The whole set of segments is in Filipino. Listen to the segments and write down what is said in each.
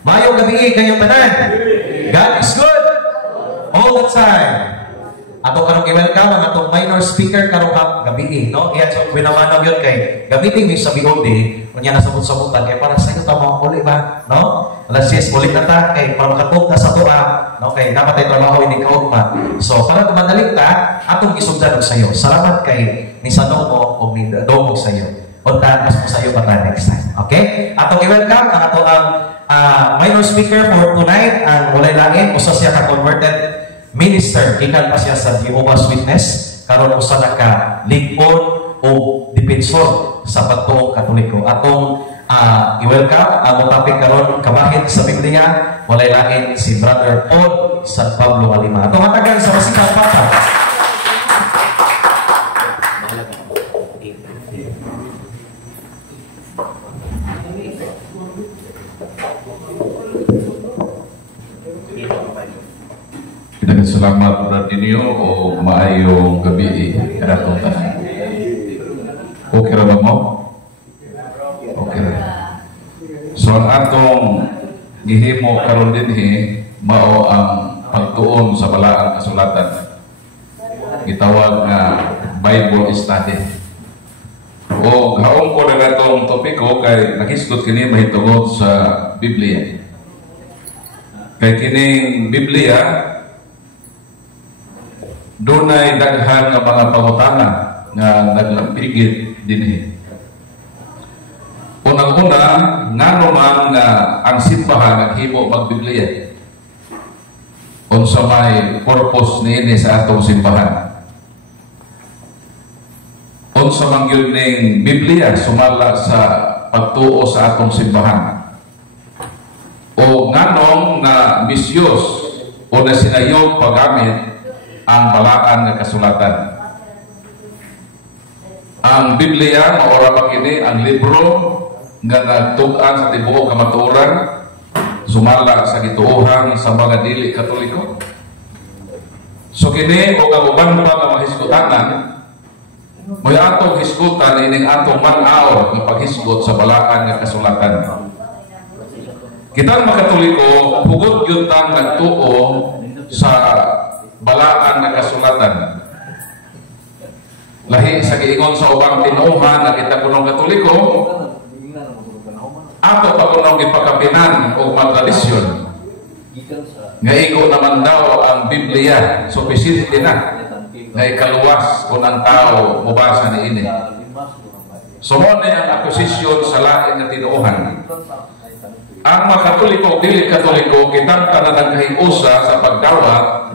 Mayong gabi kayong tanan. God is good all the time. Ato karong i-welcome ang atong minor speaker karong gabi, no? Iya so pinamanaw yun kay gamitin ni sa biode, kunya nasabot-sabutan kay para sa iyo ta mo uli ba, no? Alas 10 ulit na ta kay para makatog na sa tuwa, no? Kay dapat ay trabaho ini kaugma. So para kumadaling ta atong isugdan sa iyo. Salamat kay ni Sanomo o ni Domo sa iyo. Unta mas mo sa iyo para next time. Okay? Atong i-welcome ang atong minor speaker for tonight ang walay langit usa siya ka converted minister, gikan pa siya sa Jehovah's Witness, karon usa na ka lingkod o dipensor sa pagtuong Katoliko. Atong i-welcome ang topic karon kabahin sa Biblia, walay lain si Brother Paul San Pablo Alima. Atong matagal sa masikang pata. Salamat Brad ninyo o maayong gabi karatong tanan. Okay ra ba mo? Okay ra. So ang atong gihimo karon dinhi mao ang pagtuon sa balaang kasulatan. Gitawag nga Bible study. O gaon ko na atong topiko kay nakisgot kini mahitungod sa Biblia. Kay kining Biblia dunay daghan nga mga pangutana nga naglampigit dinhi. Unang-una, ngano man nga ang simbahan naghimo magbiblia? Unsa may purpose niini sa atong simbahan? Unsa man gyud ning Biblia sumala sa pagtuo sa atong simbahan? O nganong na misyos o na sinayog paggamit ang balaan nga kasulatan. Ang Biblia maora pa kini ang libro nga nagtug-an sa tibuok kamatuoran sumala sa gituohan sa mga dili Katoliko. So kini o kaguban pa nga mahisgutanan may atong hisgutan ining atong man-aw nga paghisgot sa balaan nga kasulatan. Kitang makatoliko hugot gyud tang nagtuo sa balaan na kasulatan. Lahi sa giingon sa ubang tinuhan na kita kunong Katoliko, ato pa kunong ipakapinan o magtradisyon. Nga iko naman daw ang Biblia, sufficiente na. Nga ikaluwas kung ang tao mubasa ni ini. Sumo na ang akusisyon sa lain na tinuhan. Ang mga Katoliko, dili Katoliko, kitang tanan naghiusa sa pagdawat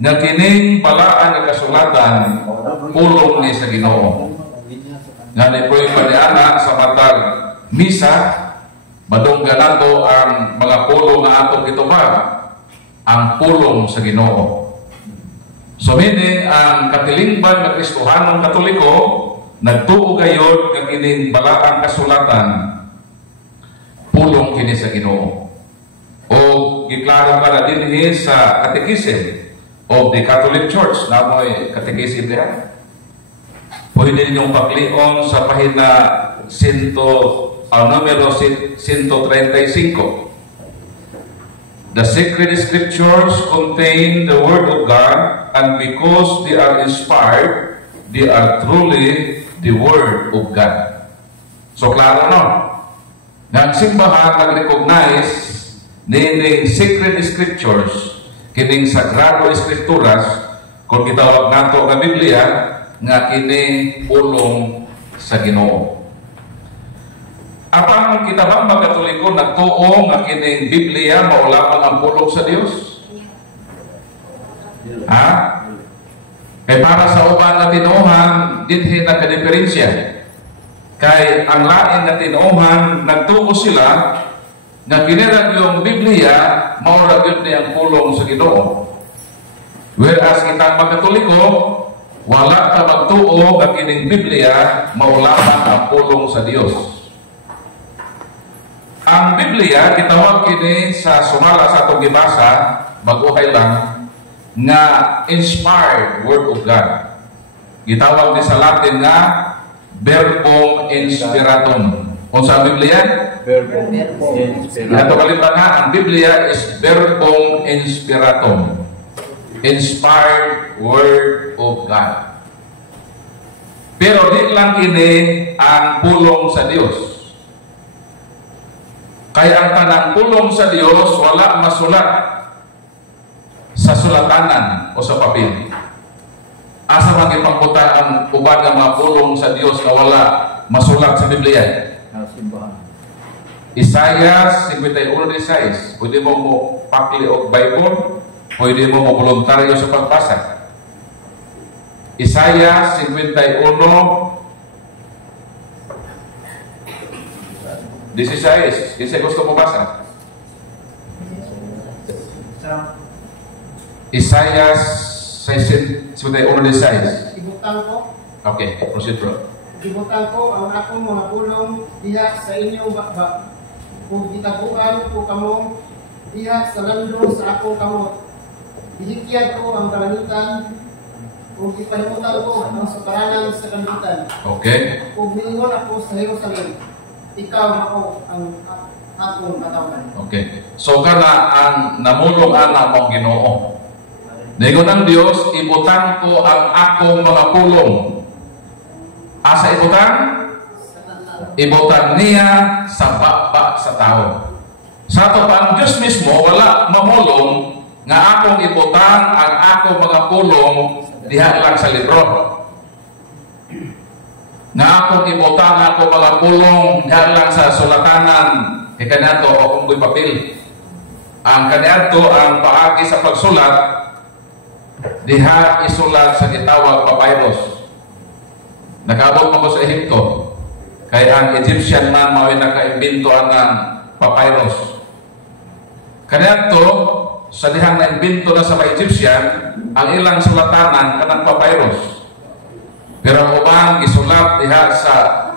nga kining balaan nga kasulatan pulong ni sa Ginoo. Nga ni Proy Paniana sa matag misa madunggan nato ang mga pulong nga atong gitubag ang pulong sa Ginoo. So meaning ang katilingban nga Kristohanong Katoliko nagtuo gayud nga kining balaang kasulatan pulong kini sa Ginoo. O giklaro ka na dinhi sa Catechism of the Catholic Church, na mo'y katekisim niya. Pwede ninyong paglion sa pahina numero 135. The sacred scriptures contain the word of God, and because they are inspired, they are truly the word of God. So, klaro no? Nga simbahan nag-recognize nining sacred scriptures kining sagrado eskrituras kung gitawag nato nga Biblia nga kining pulong sa Ginoo. Apang kita bang mga Katoliko nagtuo nga kining Biblia mao lamang ang pulong sa Dios? Ha? Kay para sa uban nga tinuohan dinhi nagka-diferensya. Kay ang lain nga tinuohan nagtuo sila nga kinirag yung Biblia maura gyud ni ang pulong sa Ginoo. Whereas kitang mga Katoliko wala ka magtuo nga kining Biblia mao lamang ang pulong sa Dios. Ang Biblia gitawag kini sa sumala sa atong gibasa baguhay lang nga inspired word of God. Gitawag ni sa Latin nga verbum inspiratum. O sa Biblia? Ito kalimutan nga, ang Biblia is verbum inspiratum. Inspired Word of God. Pero di lang ini ang pulong sa Dios. Kaya ang tanang pulong sa Dios wala masulat sa sulatanan o sa papel. Asa man ipangbuta ang uban ng mga pulong sa Dios na wala masulat sa Biblia? Isaiah 51:6. Pwede mo pakli og Bible, pwede mo voluntaryo sa pagbasa. Isaiah 51:16. Isa gusto mo basa? Isaiah 51:16. Ibutang ko. Okay, proceed bro. Ibutang ko ang akong mga pulong diha sa inyong bakbak. Kung gitaguan ko kamo diha sa landon sa akong kamot. Ihikyan ko ang kalangitan. Kung ipahimutan ko ang sukaranan sa kanlutan. Okay. Kung milingon ako sa Jerusalem, ikaw ako ang akong katawan. Okay. So kana ang namulong ana mong Ginoo. Ningon ang Dios, ibutang ko ang akong mga pulong. Asa ibutang? Ibutang niya sa bakbak sa tao. Sa ato pa ang Diyos mismo wala mamulong nga akong ibutang ang akong mga pulong diha lang sa libro. Nga akong ibutang ang akong mga pulong diha lang sa sulatanan kay kaniadto o kung buy papel. Ang kaniadto ang paagi sa pagsulat diha isulat sa gitawag papyrus. Nakaabot mo ko sa Ehipto. Kaya ang Egyptian man mao naka-imbento ang papyrus. Kaniadto sa dihang na-imbento na sa mga Egyptian, ang ilang sulatanan kanang papyrus. Pero ang uban gisulat diha sa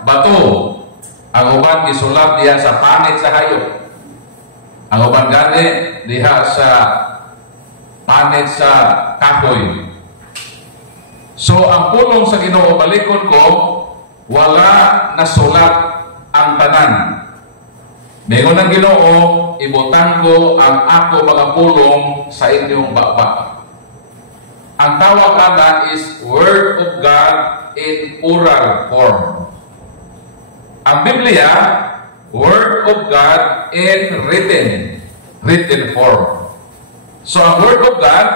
bato. Ang uban gisulat diha sa panit sa hayop. Ang uban gani diha sa panit sa kahoy. So ang pulong sa Ginoo balikod ko wala nasulat ang tanan. Bengon ng Ginoo, ibutang ko ang ako mga pulong sa inyong bakbak. Ang tawag ana is Word of God in oral form. Ang Biblia, Word of God in written form. So ang Word of God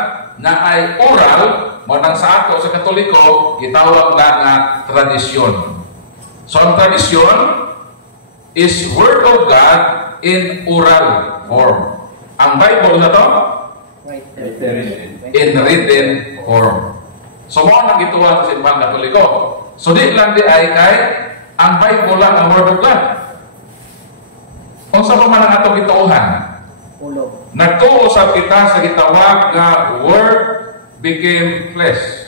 na ay oral, manang sa ato sa Katoliko, gitawag na nga tradisyon. So ang tradisyon is Word of God in oral form. Ang Bible na to? In written form. So mo nang gituwa sa simbang Katoliko. So di lang di ay kay ang Bible lang ang Word of God. Kung sa man ang atong gituuhan, nagtuo sa kita sa gitawag nga Word became flesh.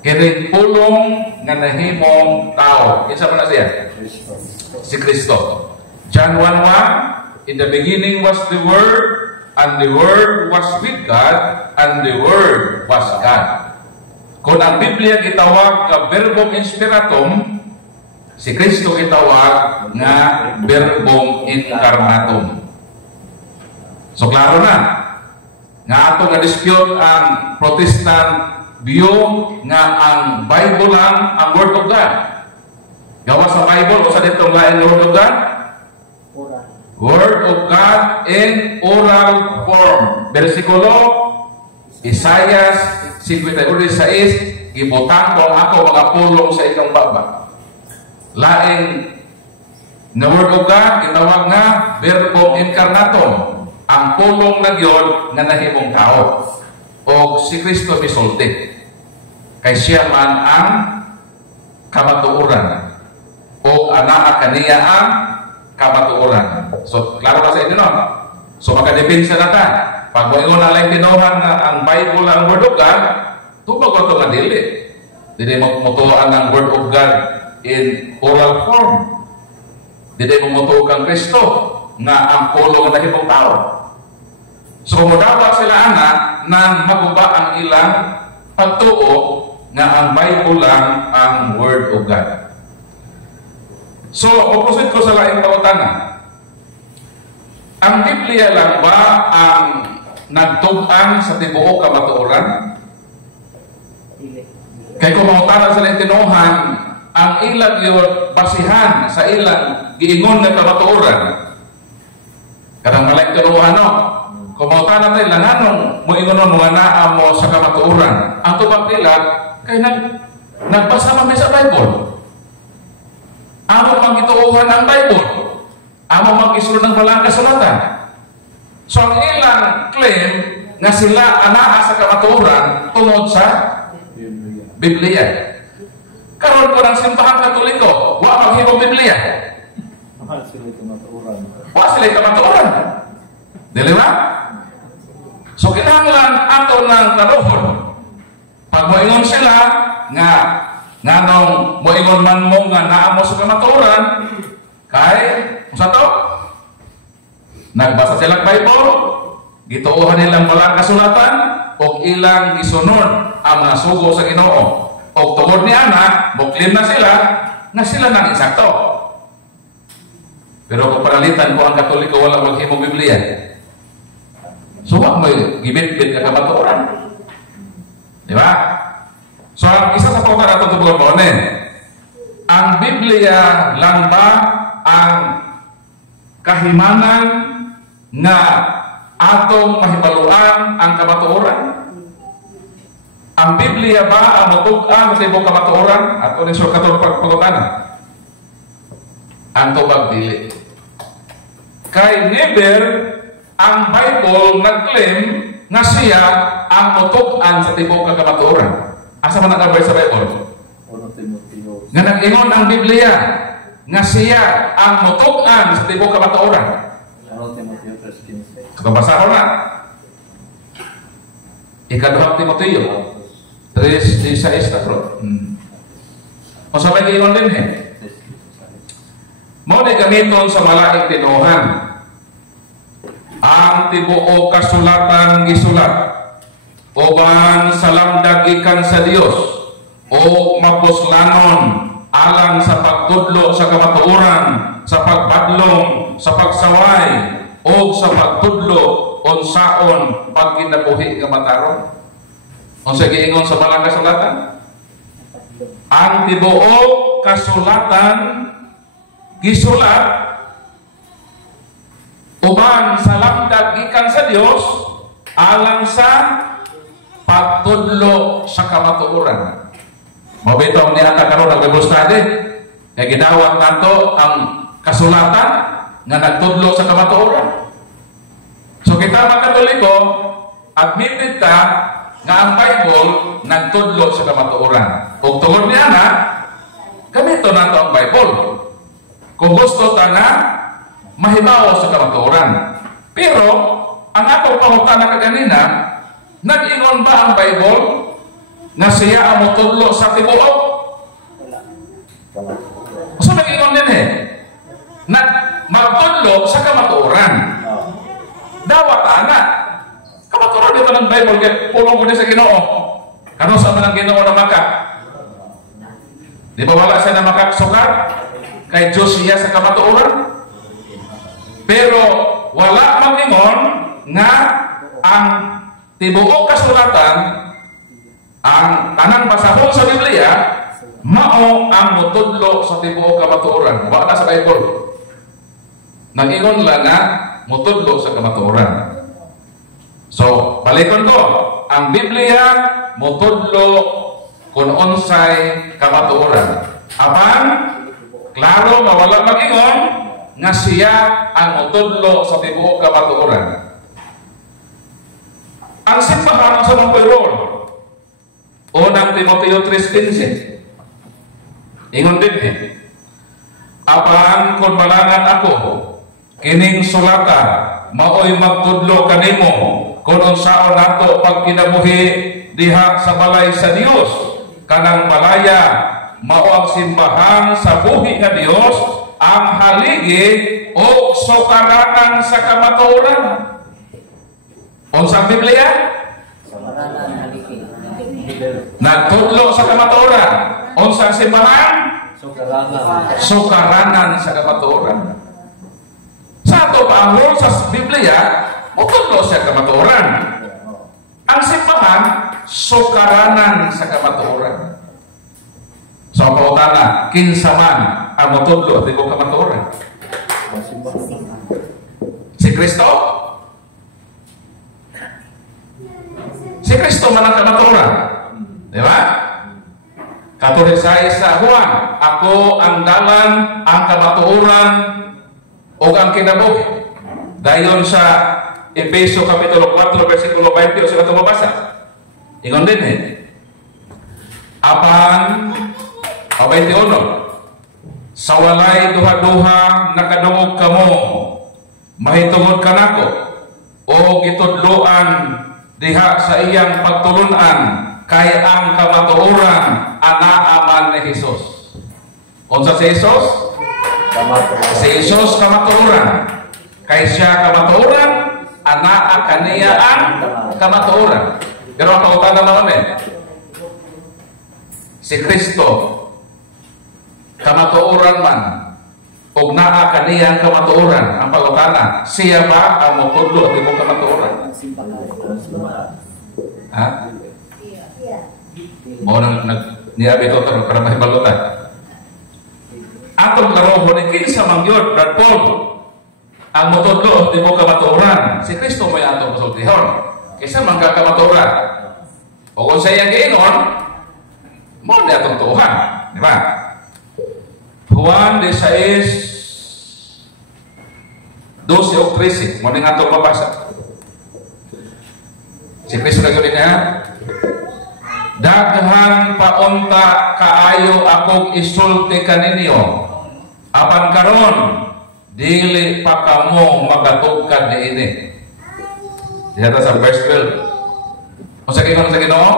Kini pulong nga nahimong tao. Kinsa man na siya? Si Kristo. John 1:1, in the beginning was the Word, and the Word was with God, and the Word was God. Kung ang Biblia gitawag nga verbum inspiratum, si Kristo gitawag nga verbum incarnatum. So klaro na nga ato nga dispute ang Protestant view nga ang Bible lang ang Word of God. Gawa sa Bible o sa ditong lain Word of God? Word of God in oral form. Versikulo Isaiah 51:6, ibutang ko ako mga pulong sa inyong bakbak. Laing na Word of God gitawag nga verbum incarnatum. Ang pulong na yun nga nahimong tao. O si Kristo misulti. Kay siya man ang kamatuoran. O anak kaniya ang kamatuoran. So, klaro na sa inyo, no? So, makadepensa na ta. Pag mo na lang tinuhan na ang Bible ang Word of God, tubag ko ito nga dili. Dili mo mutuan ang Word of God in oral form. Dili mo mutuan kang Kristo na ang pulong na nahimong tao. So, mudawa sila anak na maguba ang ilang pagtuo nga ang Bible lang ang Word of God. So, opposite ko sa laing pautana. Ang Biblia lang ba ang nagtug-an sa tibuok kamatuoran? Kay kung mautana sa tinuhan, ang ilang yun basihan sa ilang giingon na kamatuoran. Kadang malay tinuhan, no? Kung mautana tayo, langanong mo ingon mga naa mo sa kamatuoran. Ang tubag nila, kay nagbasa kami sa Bible. Amo magituuhan ang Bible. Amo mag-isuro ng balang kasulatan. So ang ilang claim nga sila anaa sa kamatuoran tungod sa Biblia. Karon ko ng simbahan Katoliko, wa maghimong Biblia. Wa sila kamatuoran. Dili ba? So kinahanglan ato ng kaluhon. Pag moingon sila nga nganong moingon man mo nga naa mo sa kamatuoran, kay usa to? Nagbasa sila Bible, gituohan nilang balang kasulatan, o ilang gisunod ang mga sugo sa Ginoo. O tungod ni ana, muklim na sila, nga sila nang insakto. Pero kung paralitan ko ang Katoliko, wala maghimong Biblia. So, wag mo gibit-bit ka kamatuoran. Di ba? So, ang isa sa pauta natin tubugan po, ang Biblia lang ba ang kahimanan na atong mahibaluan ang kamatuoran? Ang Biblia ba ang matug-an sa ibong kamatuoran? At unin sa katong pagpagutanan? Ang tubag dili. Kay never ang Bible nag-claim nga siya ang matug-an sa tibok kamatuoran. Asa man nag-abay sa Bible? Nga nag-ingon ang Biblia nga siya ang matug-an sa tibok kamatuoran. Kabasa ko na. Ikaduhang Timoteo 3:16 na bro. O sabay kayo din mo di gamiton sa malaking tinuhan ang tibuok kasulatan gisulat uban sa lamdag ikan sa Dios o mapuslanon alang sa pagtudlo sa kamatuoran, sa pagbadlong, sa pagsaway o sa pagtudlo unsaon pag kinabuhi nga mataron. Unsa giingon sa balang kasulatan? Ang tibuok kasulatan gisulat uban sa lamdag gikan sa Dios alang sa pagtudlo sa kamatuoran. Mabitaw ni ata karon ang Bible study kay gidawat kanto ang kasulatan nga nagtudlo sa kamatuoran. So kita mga Katoliko, admitted ta nga ang Bible nagtudlo sa kamatuoran. Kung tungod niya na, gamito na ito ang Bible. Kung gusto ta na mahibaw sa kamatuoran. Pero, ang atong pangutana kaganina, nag-ingon ba ang Bible na siya ang mutudlo sa tibuok? So nag-ingon din magtudlo sa kamatuoran. Dawat anak. Kamatuoran dito ng Bible, pulong ko din sa Ginoo. Kano sa manang Ginoo na maka? Di ba wala siya na makaksukat? Kay Diyos siya sa kamatuoran? Pero wala mag-ingon nga ang tibuok kasulatan, ang tanang basahon sa Biblia, mao ang mutudlo sa tibuok kamatuoran. Wala sa Bible. Nag-ingon lang nga mutudlo sa kamatuoran. So, balikon ko, ang Biblia mutudlo kung unsay kamatuoran. Apan, klaro nga wala mag-ingon nga siya ang mutudlo sa tibuok kamatuoran. Ang simbahan sa mga Payron, unang Timoteo 3:15, ingon din apan kung malangan ako kining sulata maoy magtudlo kanimo kung unsaon nato pag kinabuhi diha sa balay sa Dios, kanang balaya mao ang simbahan sa buhi nga Dios, ang haligi o sukaranan sa kamatuoran. Unsang Biblia? Nagtudlo sa kamatuoran. Unsang simbahan? Sukaranan sa kamatuoran. Sa ato pa ang role sa Biblia, mutudlo siya kamatuoran. Ang simbahan, sukaranan sa kamatuoran. So, ang pautana, kinsa man ang mutudlo at ikaw kamatuoran? Si Kristo? Si Kristo man ang kamatuoran. Di ba? Katulad sa Juan, ako ang dalan, ang kamatuoran, o ang kinabuhi. Dayon sa Efeso Kapitulo 4, versikulo 20, o sila ito mabasa. Ingon din Apan, 21, sa walay duha-duha nakadungog kamo, mahitungod ka nako, o gitudloan diha sa iyang pagtulunan, kay ang kamatuoran anaaman ni Jesus. Unsa si Jesus? Si Jesus kamatuoran. Kay siya kamatuoran, anaa kaniya ang kamatuoran. Pero ang pautana naman si Kristo kamatuoran man, o naa kaniya ang kamatuoran. Ang pautana, siya ba ang mutudlo at ibang kamatuoran? Ha? Mo nang niabi ito para mahibalutan. Atong laro mo ni kinsa mangyod Brad Paul ang mutudlo di mo kamatuoran. Si Kristo may atong masultihon. Kaysa man ka kamatuoran. O kung sa iyang giingon, mo di atong tuuhan. Di ba? Juan 16, 12 o 13. Mo ning atong mabasa. Si Kristo nagawin niya, daghan paunta kaayo akong isulti kaninyo, apan karon dili pa kamo magatugkad niini. Dito sa verse 12. Unsa Ginoo?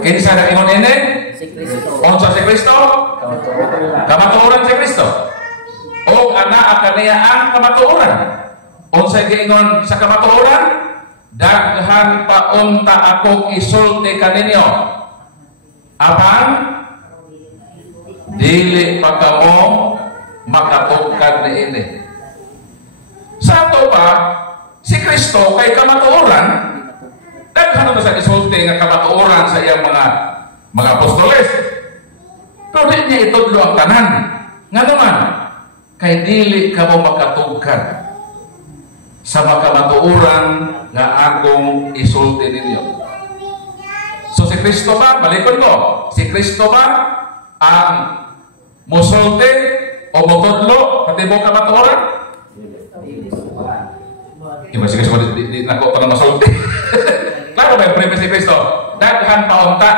Kinsa na ingon ini? Si Kristo. Unsa si Kristo? Kamatuoran si Kristo. O ana kaniya ang kamatuoran. Unsa giingon sa kamatuoran? Daghan paunta akong isulti kaninyo, apan dili pa kamo makatugkad niini. Sa ato pa, si Kristo kay kamatuoran, daghan na sa isulti nga kamatuoran sa iyang mga apostoles. Pero di niya itudlo ang tanan. Nga naman, kay dili kamo makatugkad sa makamatuoran nga akong isulti ninyo. So si Kristo ba, balikon ko, si Kristo ba ang musulti o mutudlo pati mo kamatuoran? Iba si Kristo di nako pa na masulti. Klaro ba yung si Kristo? Daghan paunta.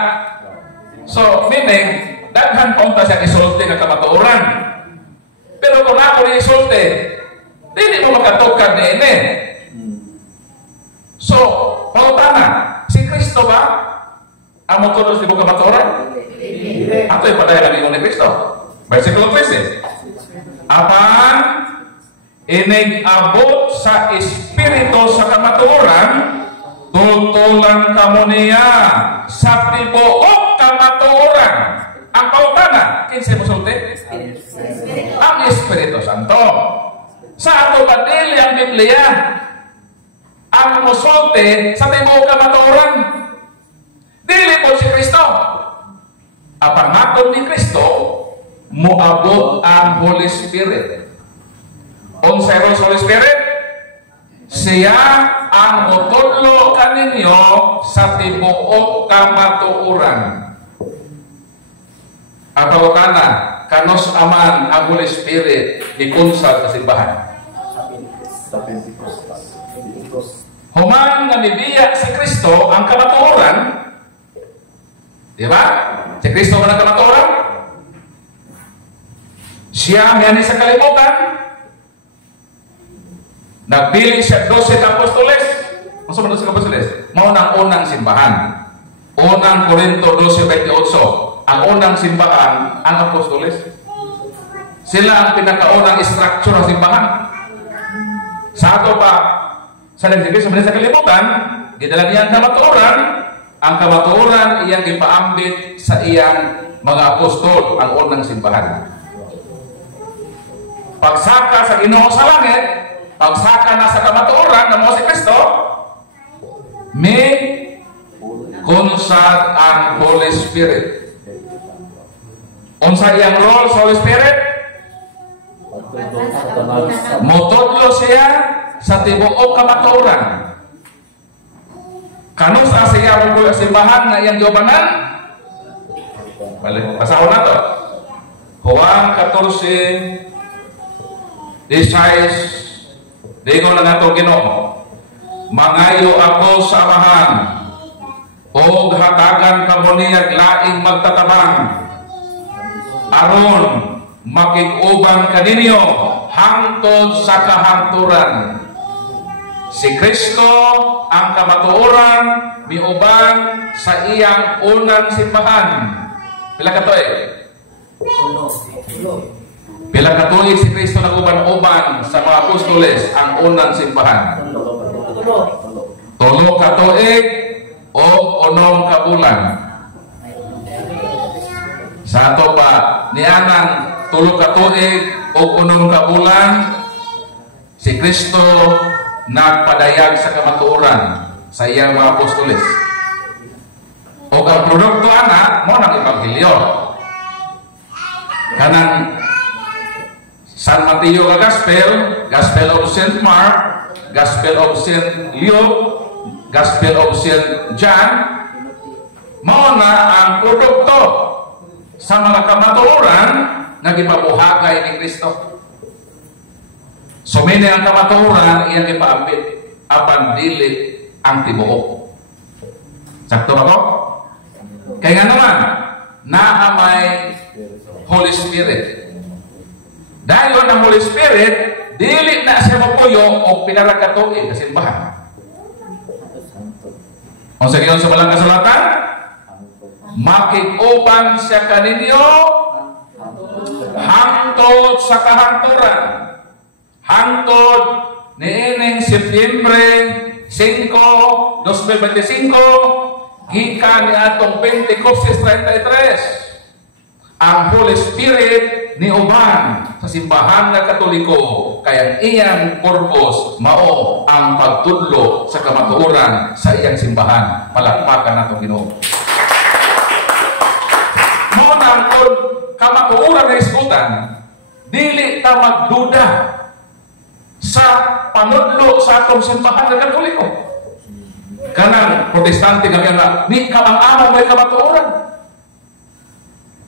So meaning, daghan paunta siya isulti nga kamatuoran. Pero kung ako ni isulti, hindi mo makatugkad ni ini. So, pautana, si Kristo ba ang mutudlo sa ibang kamatuoran? Ato yung padaya ng ni Kristo. Versikulo 13. Apan, inig-abot sa Espiritu sa kamatuoran, tutulan kamo niya sa tibuok kamatuoran. Ang pautana, kinsa mo sulti? Ang Espiritu Santo. Sa ato padili ang Biblia, ang musulti sa tibuok kamatuoran. Dili po si Kristo. Apangaton ni Kristo, muabot ang Holy Spirit. Unsay sa Holy Spirit? Siya ang mutudlo kaninyo sa tibuok kamatuoran. Ataw kana, kanos aman ang Holy Spirit ikunsal sa simbahan. Human nga nibiya si Kristo ang kamatuoran, di ba? Si Kristo man ang kamatuoran. Siya miyani sa kalibutan. Nagpili siya 12 apostoles. Masa man 12 apostoles? Mao nang unang simbahan. Unang Korinto 12:28. Ang unang simbahan ang apostoles. Sila ang pinakaunang structure ng simbahan. Sa ato pa, sa nagsibig sa kalibutan, gidala niya ang kamatuoran iyang ipaambit sa iyang mga apostol ang unang simbahan. Pagsaka sa Ginoo sa langit, pagsaka na sa kamatuoran ng mga si Kristo, may konsad ang Holy Spirit. Unsa iyang role sa Holy Spirit? Motodlo siya sa tibuok kamatuoran. Kano sa siya mo simbahan na iyang giubanan? Balik, pasahon na to. Juan 14, 16, dingo lang ato Ginoo. Mangayo ako sa amahan, o hatagan kamo niya laing magtatabang, aron makig-uban kaninyo hangtod sa kahangturan. Si Kristo ang kamatuoran miuban sa iyang unang simbahan. Pila ka tuig? Pila ka tuig si Kristo naguban-uban sa mga apostoles ang unang simbahan? 3 ka tuig o 9 ka bulan. Sa ato pa nianang 3 ka tuig o 9 ka bulan, si Kristo nagpadayag sa kamatuoran sa iyang mga apostoles. O ang produkto ana mo ng ebanghelyo. Kanang San Mateo nga Gospel, Gospel of St. Mark, Gospel of St. Luke, Gospel of St. John, mao na ang produkto sa mga kamatuoran nga gipabuhagay ni Kristo. Sumini ang kamatuoran iyang ipaambit apan dili ang tibuok. Sakto ba ko? Kaya nga naman, naamay Holy Spirit. Dahil ang Holy Spirit, dili na siya mapuyo o pinaragatuin sa simbahan. O sa giyon sa balang kasulatan, makig-uban siya kaninyo hangtod sa kahangturan. Hangtod niining Setyembre 5, 2025, gikan ni atong Pentecostes 33. Ang Holy Spirit ni uban sa simbahan nga Katoliko, kaya iyang purpose mao ang pagtudlo sa kamatuoran sa iyang simbahan. Palakpakan nato Ginoo. Mao nang kun kamatuoran nga isgutan, dili ta magduda sa panudlo sa atong simbahan nga Katoliko. Kanang protestante nga ni kamang-amo may kamatuoran.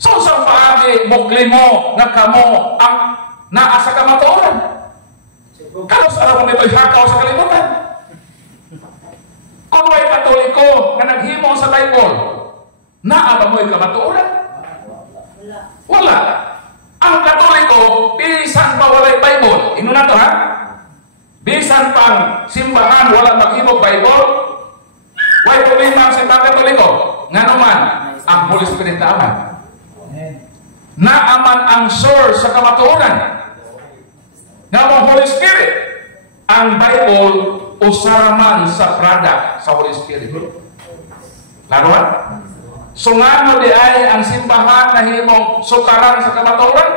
So sa paagi muklimo nga kamo ang naa sa kamatuoran. Kano sa aram nito'y hakaw sa kalibutan? Kung may Katoliko nga naghimo sa Bible, naa ba mo'y kamatuoran? Wala. Ang Katoliko, bisan pa walay Bible. Ino na to ha? Bisan pang simbahan wala maghimog Bible, way problema ang simbahan Katoliko. Nga naman, ang Holy Spirit na naaman ang source sa kamatuoran nga ang Holy Spirit. Ang Bible usaraman sa product sa Holy Spirit. Laruan? So nga mo di ay ang simbahan na himong sukaran sa kamatuoran?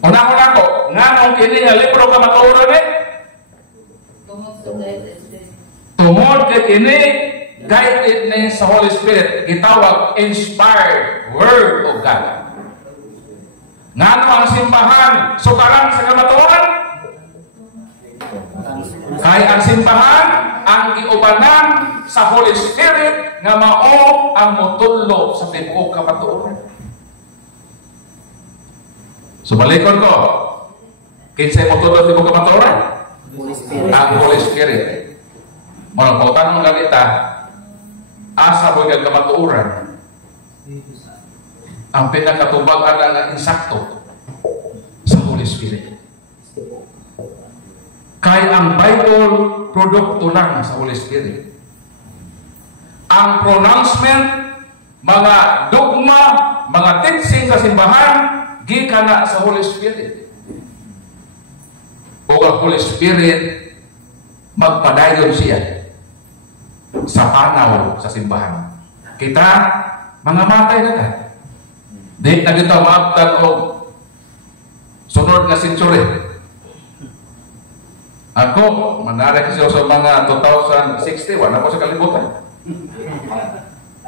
Una-una ko, nga nung kini nga libro kamatuoran tungod kay kini guided ni sa Holy Spirit, gitawag inspired Word of God. Nga ang simbahan sukaran sa kamatuoran? Kaya ang simbahan ang giubanan sa Holy Spirit nga mao ang mutudlo sa tibuok kamatuoran. So balikon ko, kinsay mutudlo sa tibuok kamatuoran? Ang Holy Spirit. Mga kautan mong galita, asa mo yung kamatuoran. Ang pinakatubag ang insakto sa Holy Spirit. Kaya ang Bible, produkto lang sa Holy Spirit. Ang pronouncement, mga dogma, mga teaching sa simbahan, gikan na sa Holy Spirit. O ang Holy Spirit, magpadayon siya sa panaw sa simbahan. kita mga matay na ta. Di na kita maabtan o sunod nga sentury. Ako, manara kasi sa mga 2060, wala ko sa kalibutan.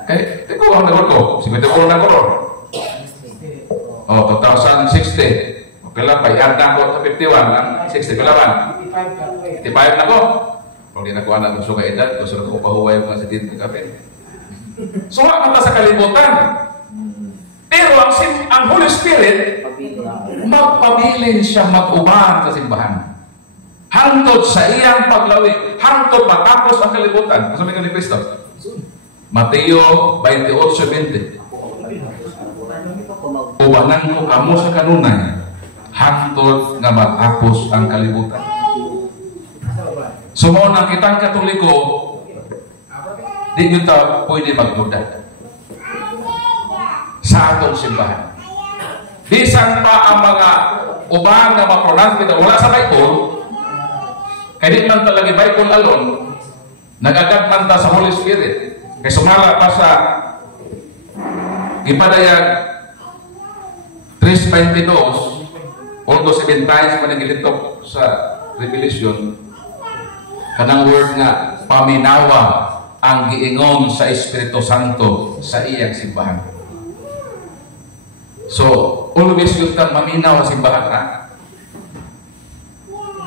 Okay, tiko ang nagod ko, 54 na ko ron. O, 2060. Okay lang, payag na ako sa 51, 60 pilawan. 55 na ko. Kung di na ko anak gusto ka edad, gusto ko pahuway yung mga sidin ng kape. So, ang sa kalibutan. Pero ang Holy Spirit, magpabilin siya mag-uban sa simbahan. Hangtod sa iyang paglawi, hangtod matapos ang kalibutan. Kasabi ka ni Cristo. Mateo 28:20. Ubanan ko kamo sa kanunay, hangtod nga matapos ang kalibutan. So, mo nang kitang Katoliko, di nyo ta pwede magduda sa atong simbahan. Bisan pa ang mga ubang na mapronounce kita wala sa Bible, kaya di man talaga Bible alone, nagagad man ta sa Holy Spirit. Kaya sumala pa sa ipadayag 3:22, although 7 times pa nagilitok sa Revelation, kanang word nga, paminawa ang giingon sa Espiritu Santo sa iyang simbahan. So, always yung maminaw ang simbahan, ha?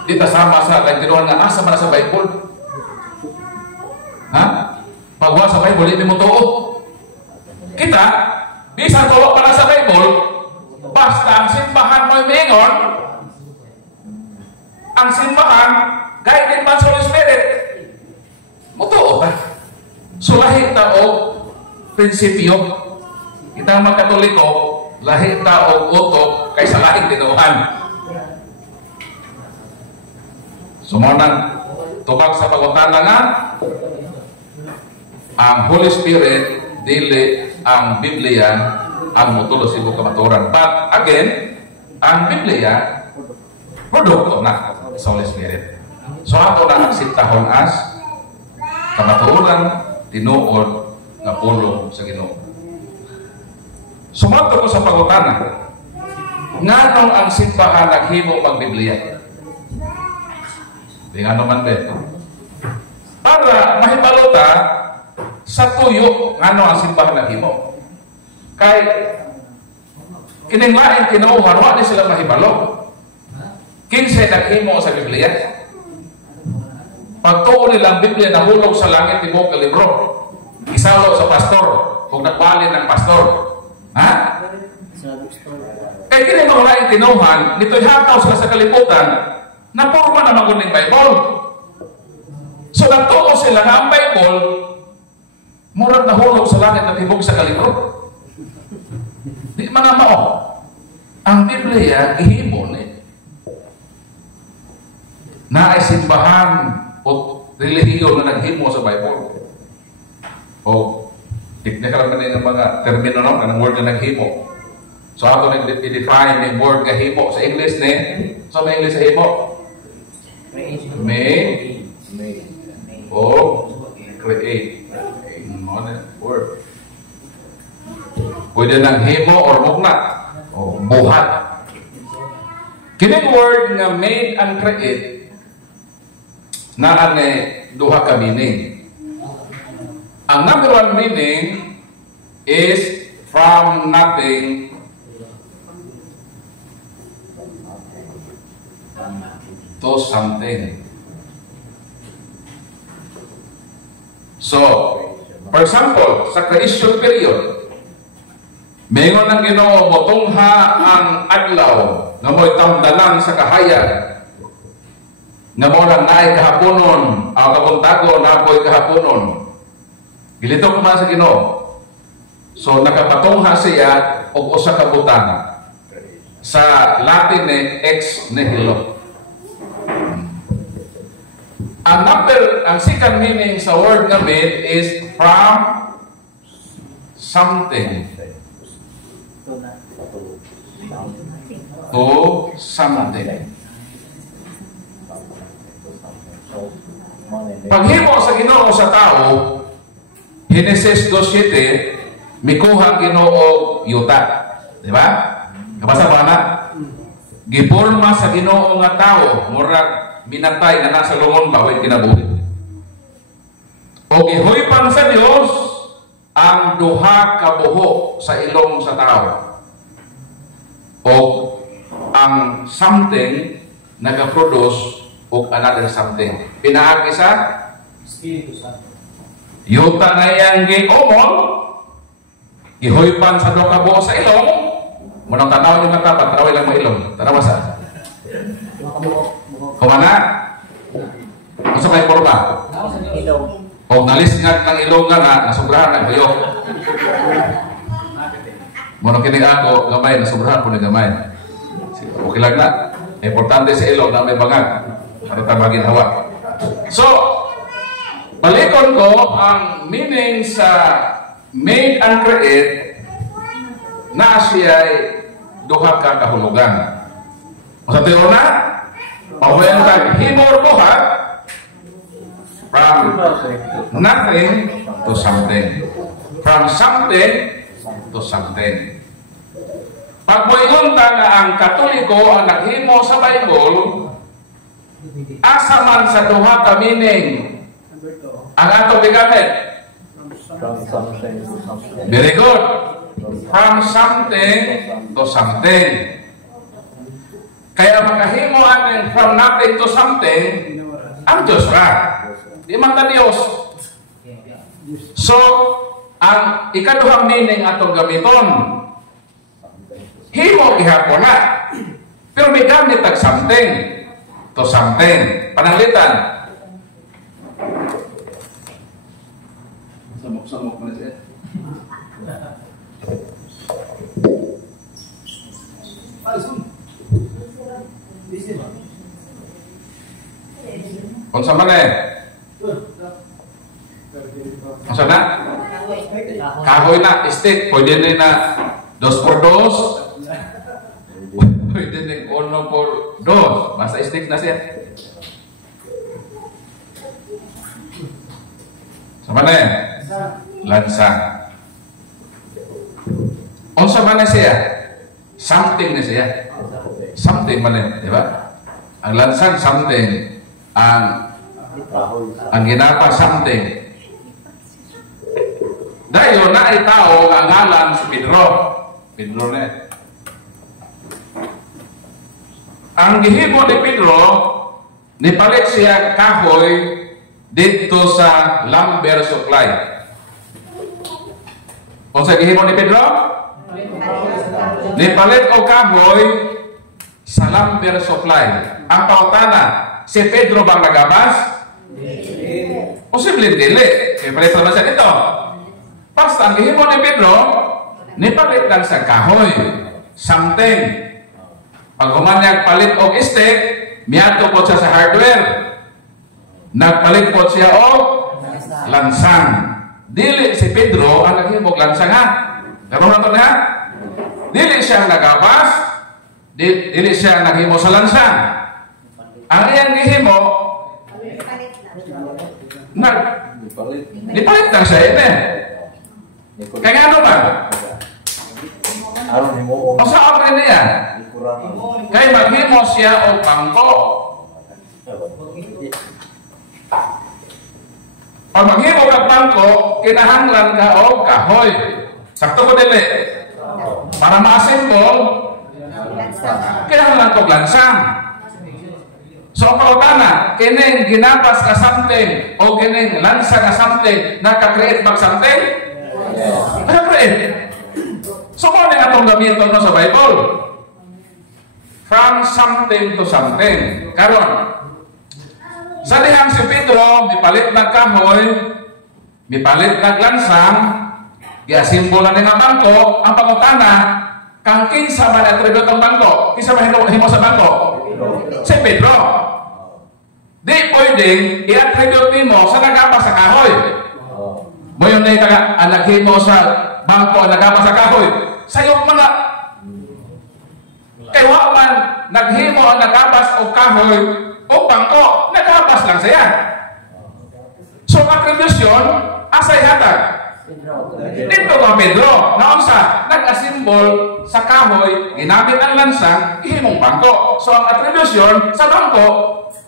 Di ta sama sa kagtiruan nga, asa man sa Bible? Ha? Pagwa sa Bible, hindi mo tuo. Kita, bisan tuo pa na sa Bible, basta ang simbahan mo imingon, ang simbahan, guided man sa Holy Spirit, mutuo ka. So, lahi ta o prinsipyo. Kita ang mga Katoliko, lahi ta o utok kaysa lahing tinuhan. Sumunang tubag sa pagutana nga, ang Holy Spirit, dili ang Biblia, ang mutulo sa ibang kamaturan. But again, ang Biblia, produkto na sa Holy Spirit. So ako na aksiptahon as kamaturan, tinuod, na pulong sa Ginoo. Sumato ko sa pagutana, nganong ang simbahan naghimo mag-Biblia? Di nga naman din. Para mahibalota sa tuyo, nganong ang simbahan naghimo? Kay kininglain tinuuhan, wala sila mahibalo. 15 naghimo sa Biblia. Pagtuon nilang Biblia nahulog sa langit tibok ka libro. Isalo sa pastor, kung nagbalin ng pastor. Ha? Kaya kini mga laing tinuhan, nito'y hataw sila sa kalibutan, na purma na maguning Bible. So nagtuo sila na ang Bible, murag nahulog sa langit na tibok sa kalibro. Di mga mao. Ang Biblia, ihimo ni. Na ay simbahan o relihiyon na naghimo sa Bible. O, technical na ng mga termino no, kanang word na naghimo. So, ato nag-define yung word na himo. Sa English ni, so may English sa himo? May. O, create. Word. Pwede ng himo or mukna. O, buhat. Kining word nga made and create, na ane duha ka meaning. Ang number one meaning is from nothing to something. So, for example, sa creation period, mayroon ng Ginoo motungha ang adlaw na mo'y tamdanan sa kahayan nga mo lang naay kahaponon ang kabuntago na apoy kahaponon. Gilito ko man sa Ginoo. So nakapatungha siya og usa ka butang. Sa Latin ex nihilo. Ang second meaning sa word nga made is from something to something. Paghimo sa Ginoo sa tao, Genesis 2:7, mikuha Ginoo yuta. Di ba? Kabasa ba na? Giporma sa Ginoo nga tao, murag minatay na nasa lungon ba, way kinabuhi. O gihoypan sa Dios ang duha ka buho sa ilong sa tao. O ang something nagaproduce o another something. Pinaagi sa Espiritu Santo. yuta na yang giomol, gihoypan sa duha ka buho sa ilong, munang tanaw yung matapat, taraway lang mailong. Tanawa sa? Kumana? Gusto kayo porma? O nalisngat ng ilong nga na, nasubrahan ng bayok. Muna kinig ako, gamay, nasubrahan ko na gamay. Okay lang na. Importante sa ilong na may bangag. Para tabagin hawa. So, balikon ko ang meaning sa made and create na siya ay duha ka kahulugan. Sa tiyo na, pawayan ka himor buhat from nothing to something. From something to something. Pag mo'inunta nga ang Katoliko ang naghimo sa Bible, asa man sa duha ka meaning ang atong gigamit. Very good. From something to something. Kaya makahimo anin from nothing to something, ang Diyos ra. Di man ta Diyos. So, ang ikaduhang meaning atong gamiton, himo gihapon na. Pero may gamit tag something to something. Pananglitan. Samok na siya. Unsa man eh? Unsa na? Kahoy na, stick. Pwede din na 2x2. Pwede din 1x2. Basta stick na siya. Unsa man eh? Lansa. Unsa man na siya? Something na siya. Something man eh, di ba? Ang lansan something. Ang ginapa something. Dayon na ay tao ang ngalan si Pedro. Pedro na. Ang gihimo ni Pedro, nipalit siya kahoy dito sa lumber supply. Kung sa gihimo ni Pedro, nipalit o kahoy sa lumber supply. Ang pautana, si Pedro bang nagabas? Posible dili. Ipalit naman siya dito. Basta ang gihimo ni Pedro, nipalit lang sa kahoy. Something. Pag humanyag palit og stick, miyato po siya sa hardware. Nagpalit po siya og lansang. Dili si Pedro ang naghimog lansang ha. Pero na to na? Dili siya nagabas, dili siya naghimo sa lansang. Ang iyang gihimo, nipalit lang siya yun eh. Kaya ano ba? O sa okay niya? Kaya maghimo siya o bangko. Pag maghimo ka bangko, kinahanglan ka o kahoy. Sakto ko dili. Para ma-assemble, kinahanglan ko lansang. So ang pautana, kining ginapas ka something o kining lansa ka something, naka-create mag something? Naka-create. So kung ano atong gamiton no sa Bible? From something to something. Karon, sa dihang si Pedro, mipalit ng kahoy, mipalit ng lansang, i-assemble na nga bangko, ang pangutana, kang kinsa man attribute ang bangko, kinsa man himo sa bangko? Si Pedro. Di pwedeng i-attribute mo sa nagapa sa kahoy. Mo yun na yung anaghin mo sa bangko ang nagapa sa kahoy. Sa'yo mga kaya man naghimo ang nagapas o kahoy o bangko, nagapas lang siya. So attribution, asay hatag. Dito ka Pedro, naunsa, nag-asimbol sa kahoy, ginamit ang lansang, ihimong bangko. So ang attribution sa bangko,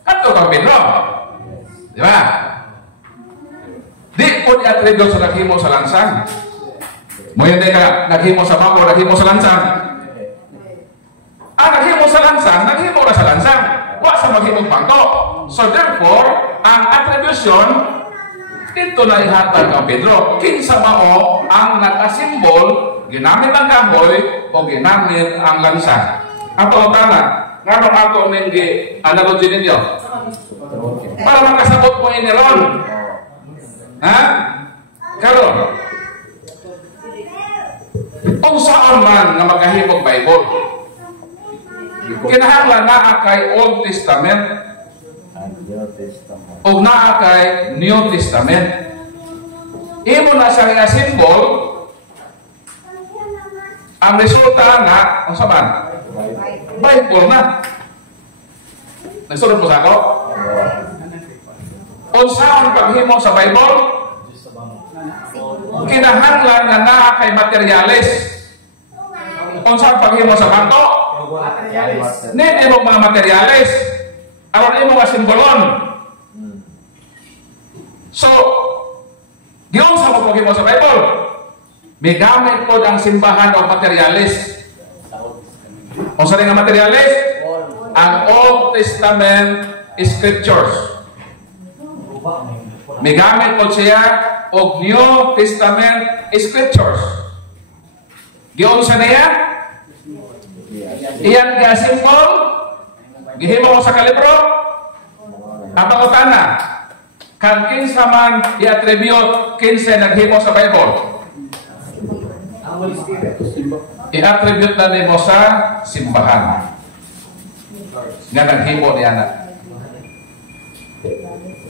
ato ka Pedro. Di ba? Di po i-attribute sa naghimo sa lansang. Mo yun ka, naghimo sa bangko, naghimo sa lansang. Naghimo sa lansang, naghimo na sa lansang. Wa sa maghimong bangko. So therefore, ang attribution, dito na ihatag ang Pedro. Kinsa mao ang nag-asimbol, ginamit ang kahoy, o ginamit ang lansang. Ato tana, nga nung ako ningi analogy ninyo. Para makasabot mo ini ron. Ha? Karon. Kung saan man nga magahimog Bible, kinahanglan naa kay Old Testament o naa kay New Testament. Imo na sa nga symbol, ang resulta na, ang saban? Bible na. Nagsulod mo sa ako? Unsaon paghimo sa Bible? Kinahanglan nga naa kay materyales. Unsaon paghimo sa bangko? Hindi mo mga materyales. Aron imo nga simbolon. So, giyon sa mo paghimo sa Bible. May gamit po ang simbahan o materyales. Unsa nga materyales? Ang Old Testament Scriptures. May gamit po siya o New Testament Scriptures. Giyon sa niya? Iyan nga symbol? Gihimo mo sa kalibro? Apakutan na. Kan kinsa man i-attribute kinsa naghimo sa Bible? I-attribute na nimo sa simbahan. Nga naghimo niya na.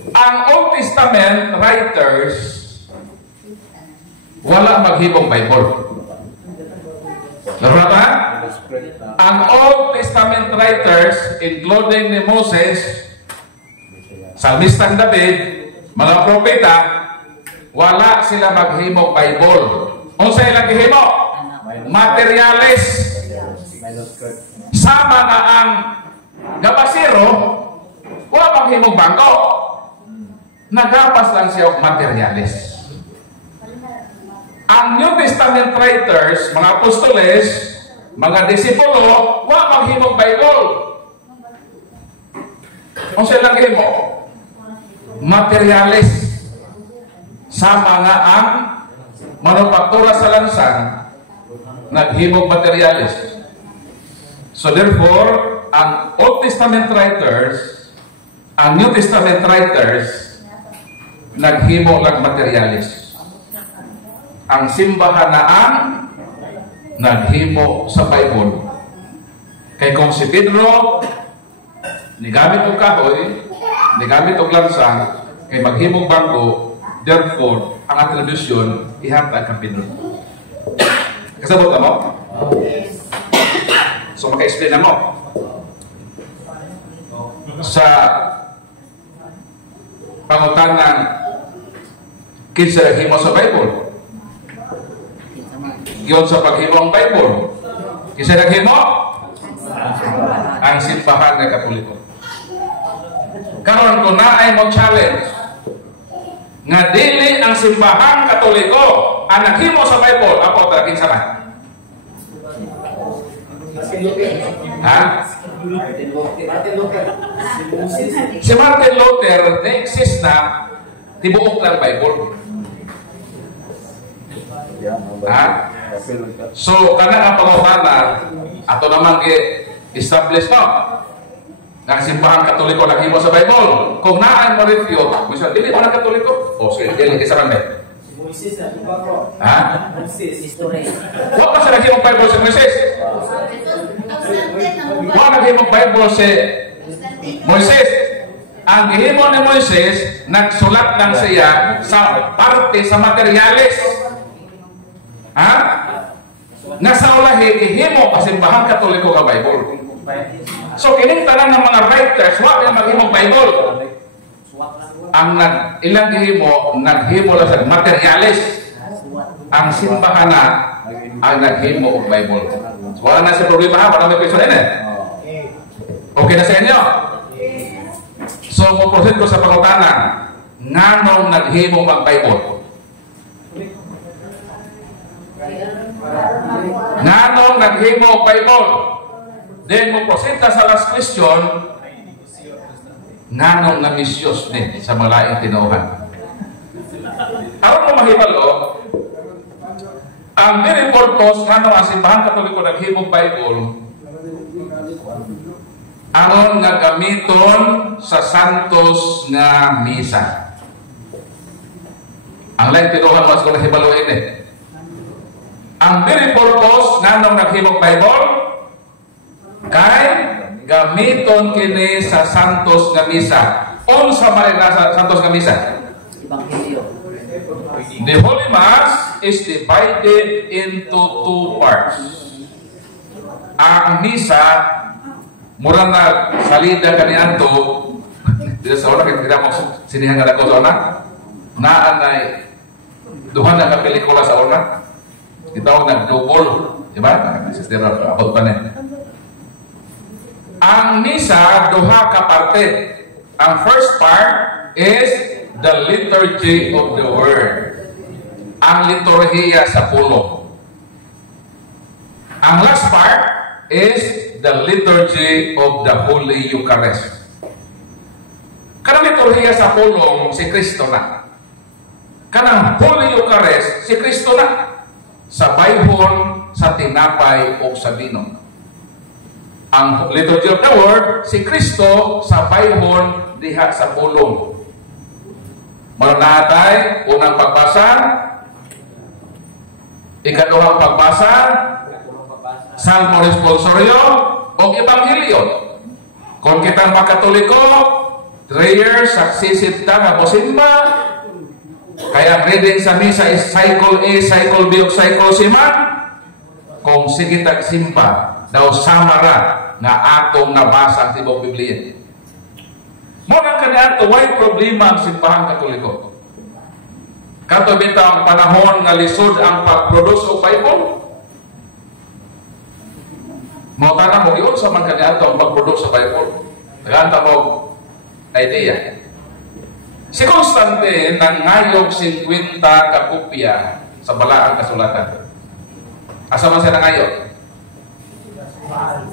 Ang Old Testament writers wala maghimong Bible. Laro ba? Ang Old Testament writers, including ni Moses, Salmistang David, mga propeta, wala sila maghimong Bible. Kung sa ilang gihimo? Materyales. Sama na ang gabasiro, wala maghimong bangko. Nagapas lang siya og materyales. Ang New Testament writers, mga apostoles, mga disipulo, wala maghimong Bible. Kung sila lang himo? Materyales. Sama nga ang manufaktura sa lansang, naghimong materyales. So therefore, ang Old Testament writers, ang New Testament writers, naghimo lang materyales. Ang simbahan na ang naghimo sa Bible. Kay kung si Pedro nigamit og kahoy, nigamit og lansang, kay maghimong bangko, therefore ang attribution ihatag kang Pedro. Kasabot na mo? So maka-explain na mo. Sa pangutangan kinsa naghimo sa Bible? Yun sa paghimo ang Bible. Kinsa naghimo? Ang simbahan ng Katoliko. Karon ko na ay mo challenge nga dili ang simbahan Katoliko ang naghimo sa Bible. Apo ta kinsa man? Ha? Si Martin Luther na-exist na tibuok ng Bible. Ha? So, kana ang pangutana, ato naman i-establish no? Ang simbahan Katoliko naghimo sa Bible. Kung naan mo refute, minsan, dili mo na Katoliko. O, sige, dili, isa man ba? Ha? Huwag pa sa naghimong Bible si Moises. Huwag naghimong Bible si Moises. Ang gihimo ni Moises, nagsulat lang siya sa parte sa materyales. Ha? Nasa ulahi, gihimo kasimbahan Katoliko ka Bible. So, kining tanan ng mga writers, huwag na maghimong Bible. Ang ilang gihimo, naghimo lang sa materyales. ang simbahan na ang naghimo og Bible. So, wala na sa problema ha, wala may question eh. Okay na sa inyo? So, puproceed ko sa pangutana, nganong naghimo mag Bible? Nganong naghimo og Bible? Then, puproceed ka sa last question, nganong namisyos din sa malaing tinuhan? Aron mo mahibalo, ang very purpose nganong ang simbahan Katoliko naghimo og Bible, aron nga gamiton sa santos nga misa. Ang lain tinuhan mas ko nahibalo ini. Ang very purpose nganong naghimo og Bible kay gamiton kini sa santos nga misa. Unsa man sa santos nga misa? The Holy Mass is divided into two parts. Ang misa mura na salida kaniadto dito sa una kita mo sinihan nga dako sa una naanay duha na ka pelikula sa una itaw nag-double di ba sister about pa ni ang misa duha ka parte. Ang first part is the liturgy of the word, ang liturhiya sa pulong. Ang last part is the liturgy of the Holy Eucharist. Kanang liturhiya sa pulong, si Kristo na. Kanang Holy Eucharist, si Kristo na. Sa bayhon, sa tinapay, o sa binom. Ang liturgy of the word, si Kristo sa bayhon, diha sa pulong. Maranatay, unang pagbasa, ikaduhang pagbasa, Salmo responsorio o Ebanghelyo. Kung kitang makatoliko, 3 years, successive ta nga mosimba. Kaya reading sa misa is cycle A, cycle B, o cycle C man. Kung sige tagsimba, daw samara nga atong nabasa ang tibok Biblia. Muna kaniadto, why problema ang simbahan Katoliko? Kato bitaw ang panahon nga lisod ang pag-produce o Bible. Mo tanang mo giun sa man kaniadto ang pag-produce sa Bible. Tagantang mo idea. Si Constantine nangayog 50 ka kopya sa balaang kasulatan. Asa man siya nangayog?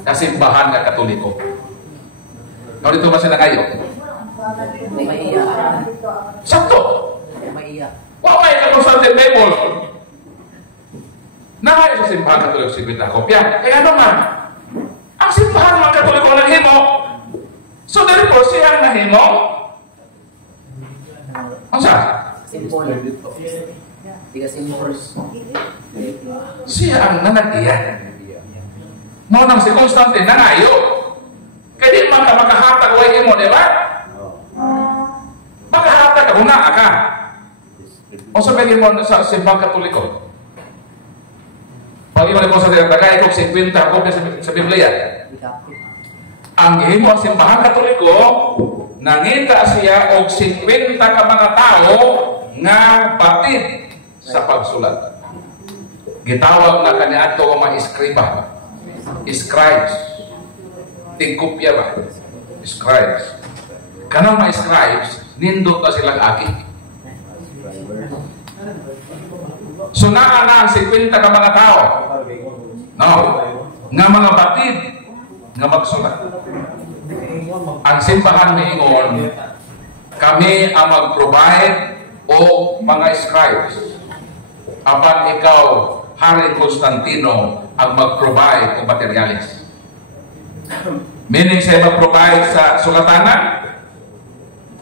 Kasimbahan nga Katoliko. Kau dito ba siya nangayog? Sakto. Wa may ka Constantine Bible. Nangayog sa simbahan Katoliko 50 kopya. Kaya ano man? Ang simbahan mga Katoliko naghimo. So therefore siya ang nahimo. Ano sa? Siya ang nanagyan. Mo nang si Constantine nangayo. Kaya di man ka makahatag way mo, di ba? Makahatag ka, huna ka. O sabihin mo sa simbang Katoliko. Pag-iwan ko sa tagay ko 50 kopya sa Biblia. Ang gihimo ang simbahan Katoliko, nangita siya og 50 ka mga tao nga batid sa pagsulat. Gitawag na kaniadto ang mga iskriba. Scribes. Tingkopya ba? Scribes. Kanang mga scribes, nindot na silang aki. So naa na ang 50 ka mga tao. No. Nga mga batid nga magsulat. Ang simbahan niingon, kami ang mag-provide o mga scribes. Apan ikaw, Haring Constantino, ang mag-provide o materialis. Meaning siya mag-provide sa sulatanan,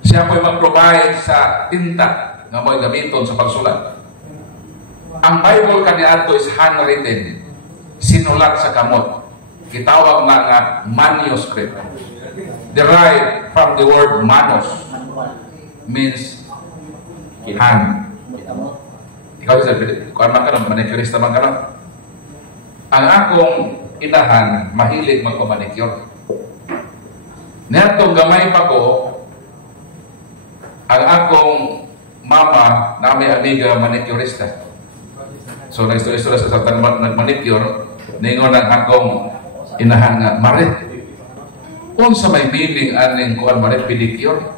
siya po'y mag-provide sa tinta nga mo'y gamiton sa pagsulat. Ang Bible kaniadto is handwritten, sinulat sa kamot. Gitawag na nga manuscript. Derived from the word manos, means hand. Ikaw sabi, kung man ka lang, manicurista man ka lang. Ang akong inahan, mahilig magpamanicure. Nertong gamay pa ko, ang akong mama na may amiga manicurista. So nag-istorya sa Satan nagmanicure, ningon ang akong inahan nga, Marit, unsa may meaning aning kuan Marit, pedicure?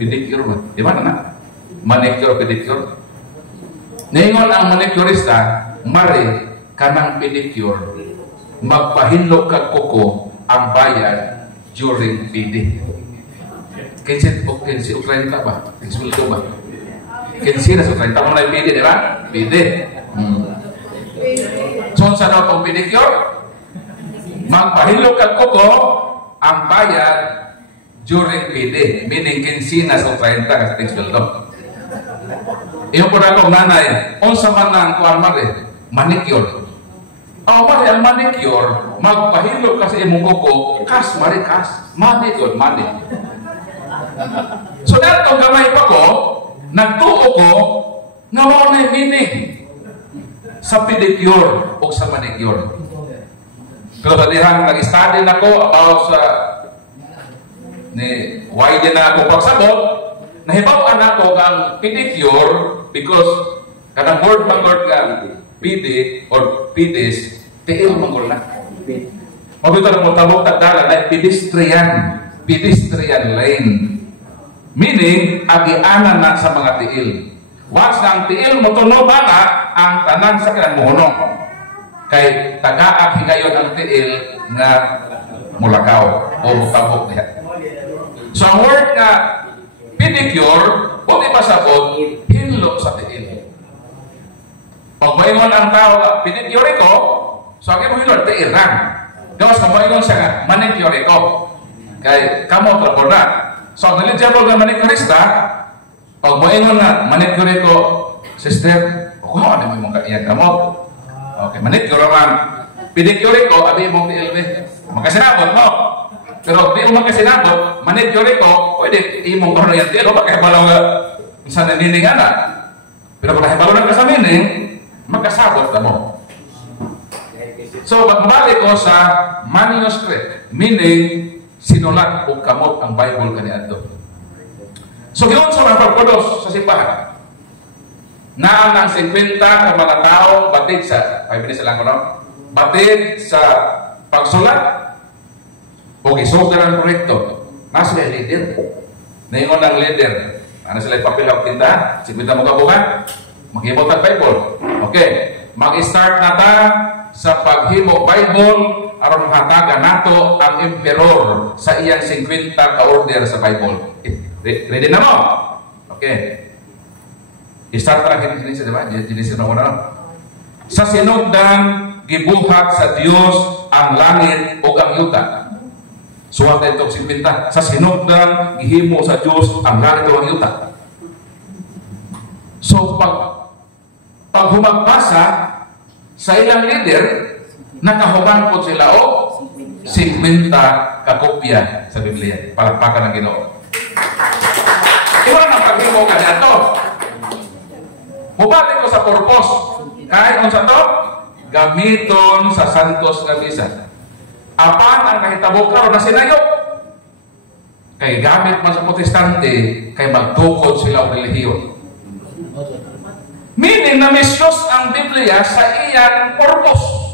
Pedicure ba? Di ba na? Manicure, pedicure. Ningon ang manicurista, Marit, kanang pedicure, magpahinlo kag kuko ang bayad during PD. Kinsit o 30 ba? Kinsulto ba? Kinsit na sa 30 mo na PD, di ba? PD. So, sa daw itong pedicure? Magpahilog kag kuko ang bayad during PD. Meaning, kinsinas o 30 kasi ting sweldo. Iyo po na akong nanay, unsa man na ang kuwan mare? Manicure. Mare, ang manicure, magpahilog kasi imong kuko, kas, mare, kas. Manicure, money. So, datong gamay pa ko, nagtuo ko, nga mo na meaning sa pedicure o sa manicure. Pero badihang nag-study na ko about sa why din na ako pagsabot, nahibawan ako ang pedicure because kanang word mangord nga PD or pedis, tiil mangord na. Mabito na mo tabok tagdala na pedestrian lane. Meaning, agianan na sa mga tiil. Once na ang tiil mo tuno ba na, ang tanan sa kanang muhunong. Kay tagaag higayon ang tiil nga mulakaw o mutabok niya. So ang word nga pedicure, o di pasabot, hinlo sa tiil. Pag maingon ang tao nga, pedicure ko, so akin mo hinlo, tiil lang. Gawas kung maingon siya nga, manicure ko. Kay kamo trapor na. So ang eligible nga manicurista, pag maingon nga, manicure ko, sister, kung ano mo mong kaiyan kamo? Okay, manicure man. Pedicure ko, abi mong tiilbe. Magkasinabot mo. Pero di mo magkasinabot, manicure ko, pwede imong karoon yan tiil, o makahibalaw nga sa nanining ana. Pero kung nakahibalaw na ka sa meaning, magkasabot na mo. So, magbalik ko sa manuscript, meaning, sinulat o kamot ang Bible kaniadto. So, yun sa mga pagpudos sa simbahan. Na ang 50 ka mga taong batid sa 5 minutes lang ko, no? Batid sa pagsulat o isugan ang proyekto. Nasa yung leader. Naingon ang leader. Ano sila yung papel ang tinda? 50 mo kabukan? Maghimot ang Bible. Okay. Mag-start na ta sa paghimo Bible aron hatagan nato ang emperor sa iyang 50 ka order sa Bible. Ready na mo? Okay. I-start na Genesis, di ba? Genesis na una. Sa sinugdan, gibuhat sa Dios ang langit o ang yuta. Suwat na itong 50. Sa sinugdan, gihimo sa Dios ang langit o ang yuta. So, pag humagbasa sa ilang leader, nakahumangkot sila o 50 kakopya sa Biblia. Palakpakan ng Ginoo. Iwan ang paghimo ka na ito. Mubalik ko sa purpose. Kahit kung sa to, gamiton sa Santos nga Misa. Apan ang kahitabo karon na sinayo. Kay gamit man sa Protestante, kay magtukod sila og relihiyon. Meaning na misyos ang Biblia sa iyang purpose.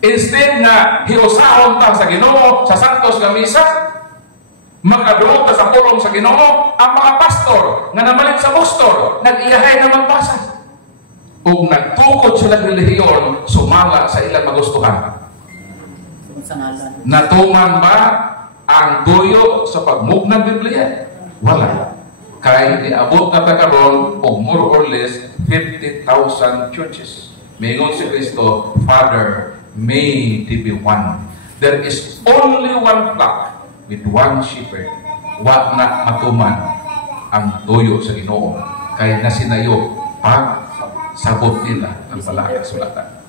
Instead na hiusahon ta sa Ginoo sa Santos nga Misa, makaduot ta sa pulong sa Ginoo, ang mga pastor nga nabalik sa bookstore, nag-iyahay na magbasa. Ug nagtukod sila relihiyon, sumala sa ilang magustuhan. Natuman ba ang tuyo sa pagmugnang Biblia? Wala. Kay niabot na ta karon og more or less 50,000 churches. Mingon si Kristo, Father, may they be one. There is only one flock with one shepherd. Wa na matuman ang tuyo sa Ginoo. Kay nasinayo pag sabot nila ang balaka sulatan.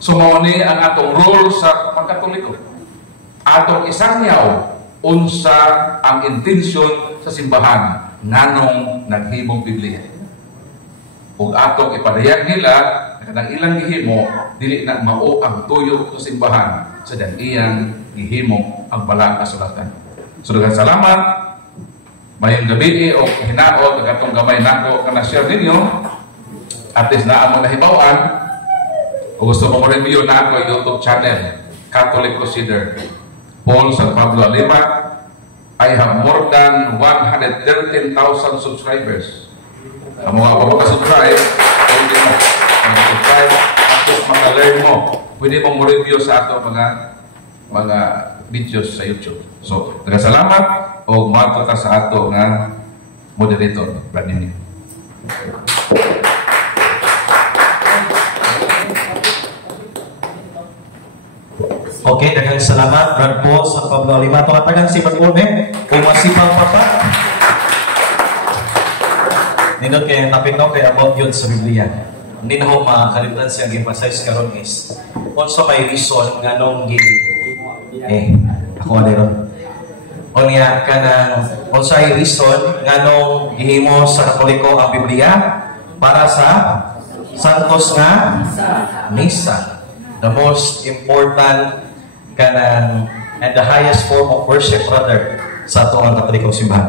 So mao ni ang atong role sa pagkatoliko. Atong isangyaw unsa ang intensyon sa simbahan nganong naghimong Biblia. Ug atong ipadayag nila kanang ilang gihimo dili na mao ang tuyo sa simbahan sa iyang gihimo ang balaka sulatan. So daghang salamat. Mayong gabi o hinaot ang atong gamay nako kana share ninyo. at least na mo nahibawan, kung gusto mo review na ako YouTube channel, Catholic Crusader, Paul San Pablo Lima. I have more than 113,000 subscribers. Ang mga pagkakasubscribe, pwede mo mag-subscribe, at least maka-learn mo. Pwede mong review sa ato mga videos sa YouTube. So, salamat o mato ka sa ato nga moderator, Brad Nini. Okay, daghang salamat, Brad Paul sa Pablo Lima. Tungatagan si Brad Paul, kung masipang papa. Nindot kaya tapino kay about yun sa Biblia. Hindi na ako makakalimutan siya emphasize karon is also may reason nga nung ako ron. O niya ka ng also ay reason nga nung gihimo sa Katoliko ang Biblia para sa santos nga misa. The most important kanang and the highest form of worship rather sa ato ang Katolikong simbahan.